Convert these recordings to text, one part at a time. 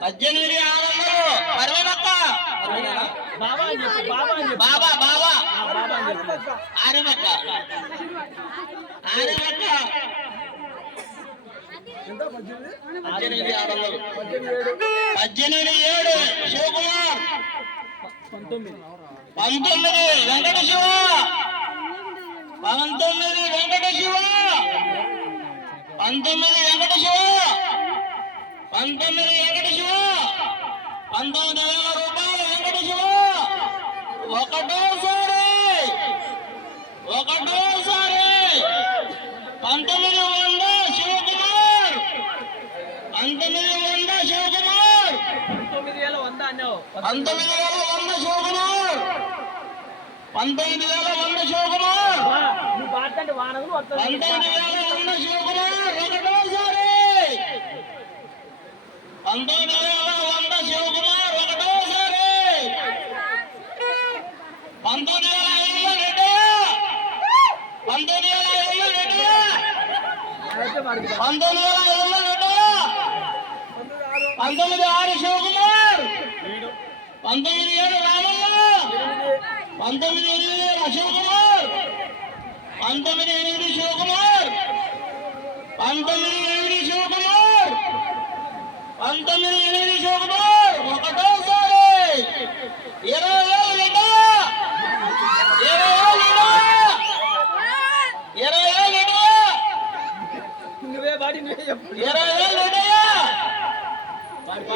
పద్దెనిమిది ఆరు వందల పర్వనక్క బాబా బాబా ఆరమక్క ఆరమక్క పద్దెనిమిది? ఆరు వందలు. పద్దెనిమిది ఏడు. శివకుమార్. పంతొమ్మిది. పంతొమ్మిది. వెంకట శివ. పంతొమ్మిది వెంకట శివ. పంతొమ్మిది వెంకట శివ. పంతొమ్మిది వెంకట శివ. పంతొమ్మిది వేల రూపాయలు వెంకట శివ. ఒకటోసారి ఒకటోసారి పంతొమ్మిది వంద శివకుమార్. పంతొమ్మిది వంద శివకుమార్. పంతొమ్మిది వేల వంద పంతొమ్మిది వేల వంద శివకుమార్. పంతొమ్మిది వేల వంద శివకుమార్. వా, నువ్వు బాటంటే వానలు వస్తుంది పంతొమ్మిది వేల ఐదు వందల రెడ్డి పంతొమ్మిది వేల ఐదు వందల వాడికి పంతొమ్మిది వేల ఐదు వందల రెడ్డి పంతొమ్మిది ఆరు శివకుమార్. పంతొమ్మిది ఏడు రామయ్య. పంతొమ్మిది ఎనిమిది శివకుమార్. పంతొమ్మిది ఎనిమిది శివకుమార్. పంతొమ్మిది ఎనిమిది శివకుమార్ పంతొమ్మిది ఎనిమిది శివకుమార్ ఒకటోసారి ఇరవై ఏళ్ళు బిడ్డ ఇరవై ఏళ్ళు బిడ్డ ఇరవై ఏళ్ళు బిడ్డ నువ్వే బాడి నువ్వే చెప్పు ఇరవై ఏళ్ళు బిడ్డ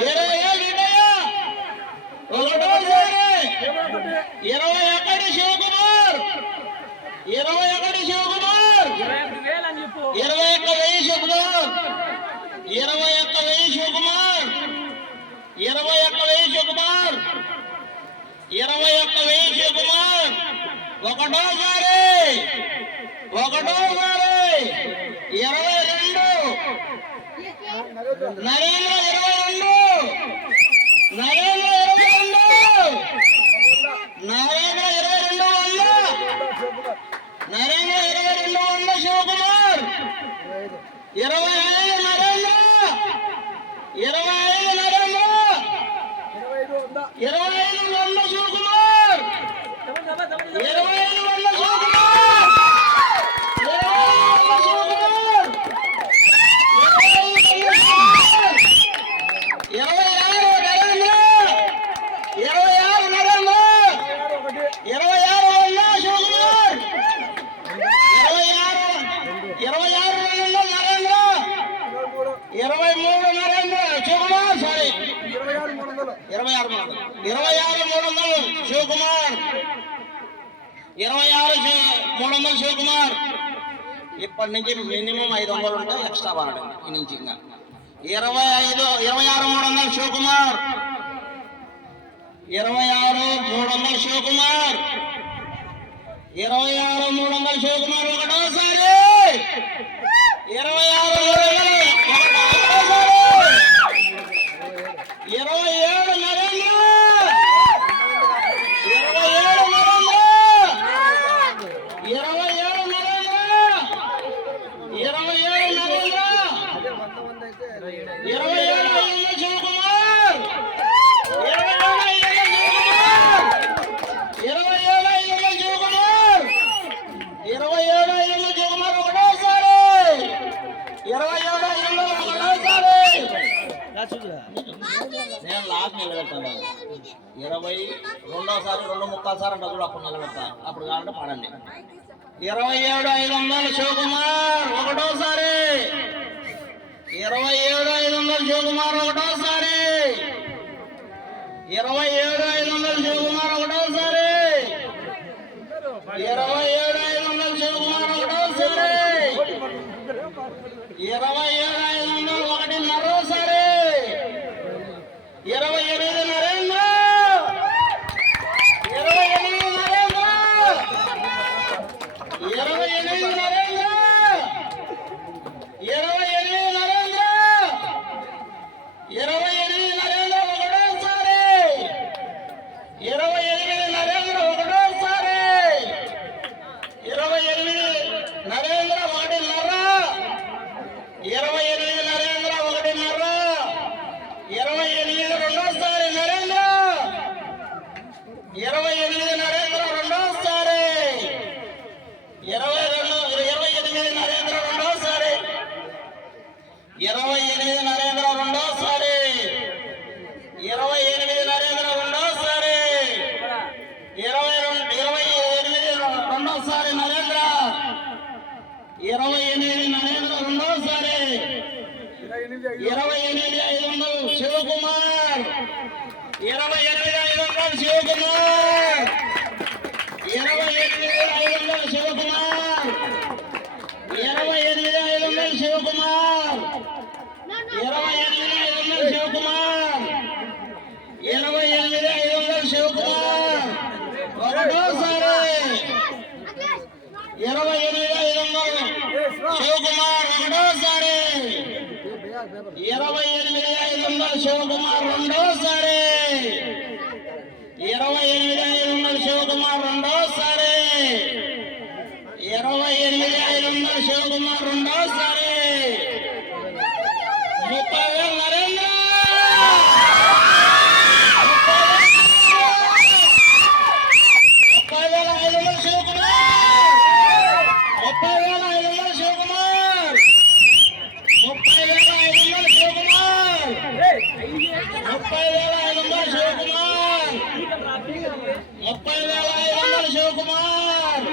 ఇరవై ఏళ్ళు బిడ్డ ఒకటోసారి ఇరవై ఒకటి శివకుమార్ ఇరవై ఒకటి శివకుమార్ ఇరవై ఐదు వేలు అని చెప్పు ఇరవై ఒక్క వెయ్యి శివకుమార్ ఇరవై ఒక్క వెయ్యి శివకుమార్ ఇరవై ఒక్క వెయ్యి శివకుమార్ ఇరవై ఒక్క వెయ్యి శివకుమార్ ఒకటోసారి. ఒకటోసారి. ఇరవై రెండు. నరేంద్ర ఇరవై రెండు. నరేంద్ర ఇరవై రెండు. నరేంద్ర ఇరవై రెండు వంద. నరేంద్ర ఇరవై రెండు వంద శివకుమార్. ఇరవై ఐదు నరేంద్ర ఇరవై ఐదు నరేంద్ర ఇరవై ఐదు వంద శివకుమార్ ఇరవై ఐదు వంద శివకుమార్ ఇరవై ఐదు వంద శివకుమార్ ఇరవై ఐదు వంద శివకుమార్ ఇరవై ఆరు నరేంద్ర ఇరవై ఆరు నరేంద్ర ఇరవై ఆరు వంద శివకుమార్ ఇరవై ఆరు ఇరవై ఆరు వందల నరేంద్ర ఇరవై మూడు నరేంద్ర శివకుమార్ సారీ ఇరవై ఆరు మూడు. ఇరవై ఆరు మూడు వందలు శివకుమార్. ఇరవై ఆరు మూడు వందలు శివకుమార్. ఇప్పటి నుంచి మినిమం ఐదు వందలు ఉంటాయి ఎక్స్ట్రా వాడు ఈ నుంచి ఇంకా. ఇరవై ఐదు ఇరవై ఆరు మూడు వందలు శివకుమార్. ఇరవై ఆరు మూడు వందలు శివకుమార్. ఇరవై ఆరు మూడు వందలు శివకుమార్ ఒకటోసారి ఇరవై ఆరు మూడు వందలు ఒకటోసారి ఇరవై ఏడు నరేంద్ర ఇరవై ఏడు నరేంద్ర ఇరవై ఏడు నరేంద్ర ఇరవై ఏడు నరేంద్ర ఇరవై ఏడు ఐదు శివకుమార్ ఇరవై ఏడు ఐదు శివకుమార్ ఇరవై ఏడు ఐదు శివకుమార్ ఇరవై ఏడు ఐదు శివకుమార్ ఒకటోసారి ఇరవై ఏడు ఐదు ఒకటోసారి నేను లాస్ట్ నిలబెడతాను. ఇరవై రెండోసారి రెండు ముక్కాలు సార్ అంటే కూడా అప్పుడు నిలబెడతా. అప్పుడు కావాలంటే పాడండి. ఇరవై ఏడు ఐదు వందలు శివకుమార్ ఒకటోసారి. ఇరవై ఏడు ఐదు వందలు శివకుమార్ ఒకటోసారి. ఇరవై ఏడు ఐదు వందలు శివకుమార్ ఒకటోసారి. ఇరవై ఇరవై ఎనిమిది నరేంద్ర రెండోసారి. ఇరవై ఎనిమిది నరేంద్ర రెండోసారి. ఇరవై ఇరవై ఎనిమిది రెండోసారి నరేంద్ర. ఇరవై ఎనిమిది నరేంద్ర రెండోసారి. ఇరవై ఎనిమిది ఐదు వందలు శివకుమార్. ఇరవై ఎనిమిది ఐదు వందలు శివకుమార్. ఇరవై ఎనిమిది ఐదు వందలు శివకుమార్. ఇరవై ఎనిమిది ఐదు వందలు శివకుమార్. ఇరవై ఎనిమిది ఐదు వందలు శివకుమార్. ఒకటోసారి ఇరవై ఎనిమిది ఐదు వందలు శివకుమార్. ఒకటోసారి ఇరవై ఎనిమిది ఐదు వందలు శివకుమార్ రెండోసారి ఇరవై ఎనిమిది ఐదు వందలు శివకుమార్ రెండోసారి ఇరవై ఎనిమిది ఐదు వందలు శివకుమార్ రెండోసారి ముప్పై వేలు నరేంద్ర ముప్పై వేల ఐదు వందలు శివకుమార్ ముప్పై వేల ఐదు వందలు శివకుమార్ ముప్పై వేల ఐదు వందలు శివకుమార్ ముప్పై వేల ఐదు వందలు శివకుమార్ ముప్పై వేల ఐదు వందలు శివకుమార్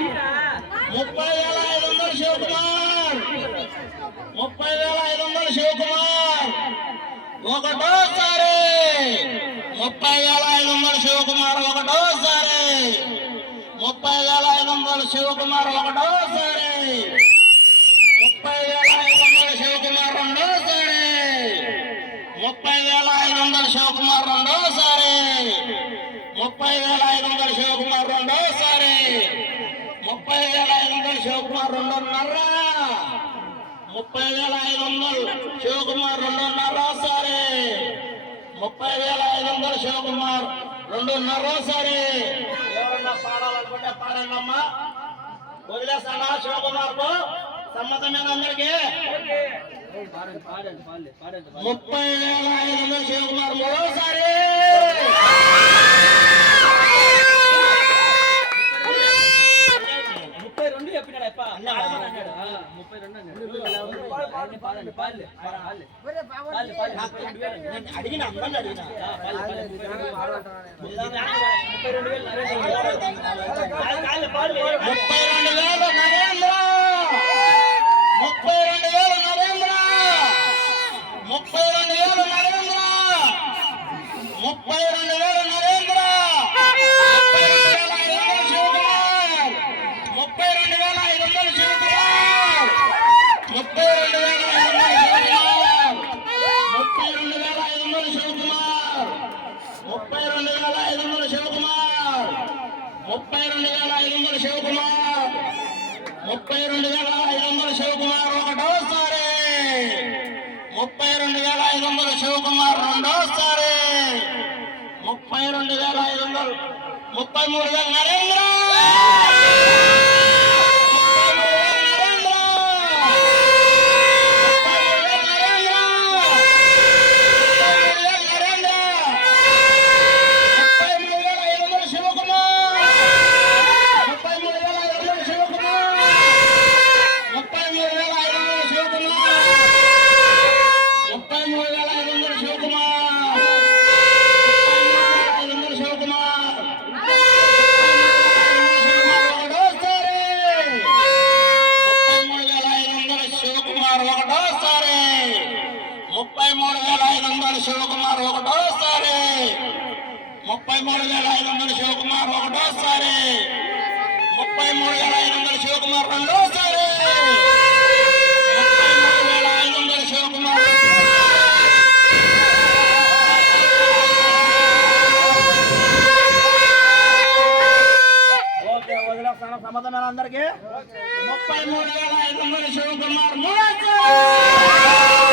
ముప్పై వేల ఐదు వందలు శివకుమార్ ముప్పై వేల ఐదు వందలు శివకుమార్ ఒకటోసారి ముప్పై వేల ఐదు వందల శివకుమార్ ఒకటోసారి ముప్పై వేల ఐదు వందల శివకుమార్ ఒకటోసారి ముప్పై వేల ఐదు వందల శివకుమార్ రెండోసారి ముప్పై వేల ఐదు వందల శివకుమార్ రెండోసారి ముప్పై వేల ఐదు వందల శివకుమార్ రెండోసారి ముప్పై వేల ఐదు వందల శివకుమార్ రెండున్నర ముప్పై వేల ఐదు వందలు. శివకుమార్ రెండున్నరసారి ముప్పై వేల ఐదు వందలు శివకుమార్ రెండున్నరసారి ఎవరన్నా పాడాలనుకుంటే పాడండి అమ్మా వదిలేస్తానా శివకుమార్కు సమ్మతమైన అందరికి? ముప్పై వేల ఐదు వందలు శివకుమార్ మరోసారి. ముప్పై రెండు చెప్పినాడు? అప్ప అన్నాడు? ముప్పై రెండు అన్నాడు. అడిగిన అందరిని అడిగిన. ముప్పై రెండు వేలు నరేంద్ర. ముప్పై రెండు వేలు నరేంద్ర. ముప్పై రెండు వేలు నరేంద్ర. ముప్పై రెండు వేలు నరేంద్ర ముప్పై రెండు వేలు నరేంద్ర ముప్పై రెండు వేల ఐదు వందలు శివకుమార్ ముప్పై రెండు వేల ఐదు వందలు శివకుమార్ ముప్పై రెండు వేల ఐదు వందలు శివకుమార్. ముప్పై రెండు వేల ఐదు వందల శివకుమార్. ముప్పై రెండు వేల ఐదు వందల శివకుమార్ ఒకటోసారి. ముప్పై రెండు వేల ఐదు వందల శివకుమార్ రెండోసారి. ముప్పై రెండు వేల ఐదు వందలు ముప్పై మూడు వేల నరేంద్ర! మూడు వేల ఐదు వందలు శివకుమార్ ఒకటోసారి. ముప్పై మూడు వేల ఐదు వందలు శివకుమార్ ఒకటోసారి. ముప్పై మూడు వేల ఐదు వందలు శివకుమార్ రెండోసారి. ముప్పై మూడు వేల ఐదు వందలు శివకుమార్ సమాధానం అందరికీ. ముప్పై మూడు వేల ఐదు వందలు శివకుమార్ మూడోసారి.